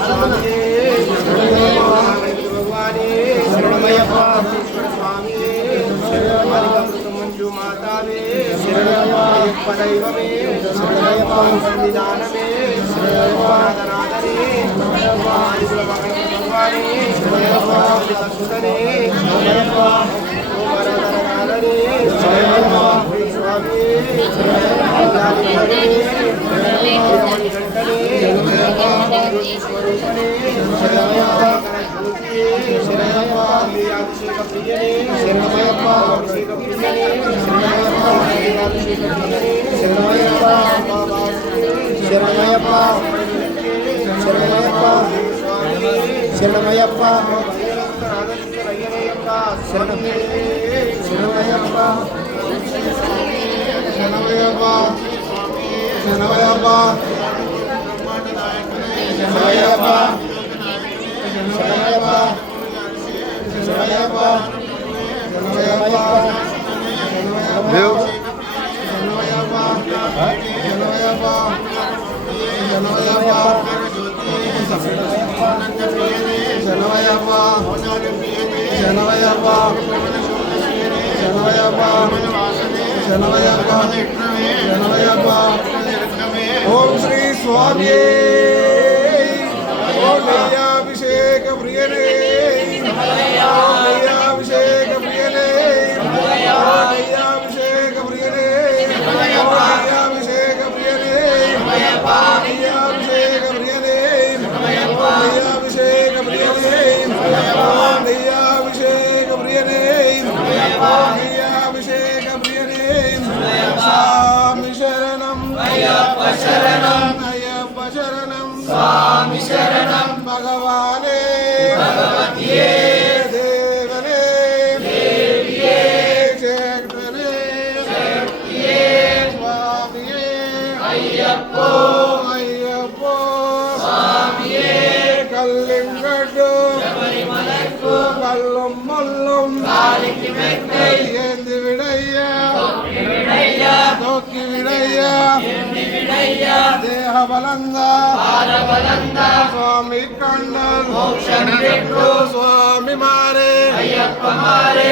भगवाने शरणमय्यप्पा स्वामी मालिकामृतं मंजू मातावे शरणमय्यप्पा दैवमे शरणमय्यप्पा सन्निधानमे शरणमय्यप्पा नादनादने मालिकामृतं भगवाने शरणमय्यप्पा सुतने शरणमय्यप्पा वरदनादने शरणमय्यप्पा स्वामी శరణమయ్యప్ప ओम श्री स्वामी ओम अभिषेक प्रियने अभिषेक प्रियने अभिषेक प्रियने अभिषेक प्रियने अभिषेक प्रियने अभिषेक प्रियने अभिषेक प्रियने अभिषेक प्रियने स्वामी शरणम अय्यप्पा शरणम अय्यप्पा शरणम स्वामी शरणम भगवाने भगवतिये देवने देविये क्षेत्रने शक्तिये स्वामिये अय्यप्पो अय्यप्पो स्वामिये कल्लिंगड्डु शबरिमलक्कु कल्लुम मल्लुम कालिकी मेक्कै एंदि विडय्या तोक्की विडय्या देह बलंगा स्वामी कण्णन मोक्षं बिट्टु स्वामी मारे अय्यप्पा मारे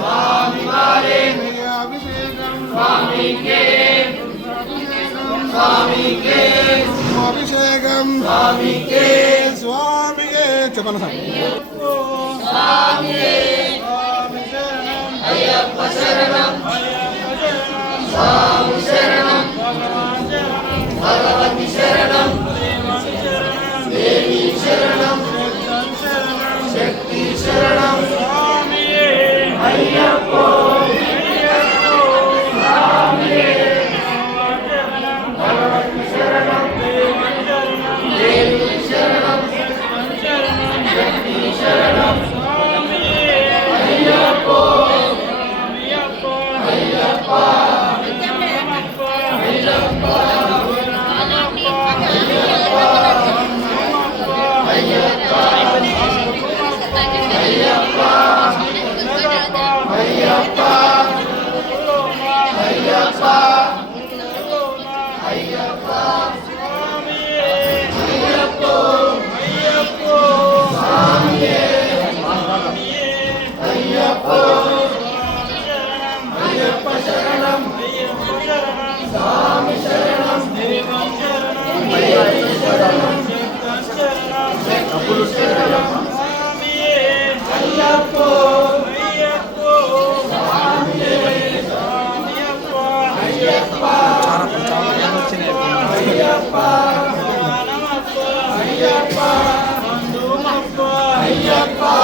स्वामी मारे अभिषेकं स्वामी के अभिषेकं स्वामी के चपल स्वामी शरणं अय्यप्पा शरणं स्वामी शरणं भगवती शरणं देवी शरणं शक्ति शरणं स्वामी अय्यप्पा स्वामी भगवती शरणं देवी शरणं शक्ति शरणं स्वामी अय्यप्पा अय्यप्पा अय्यप्पा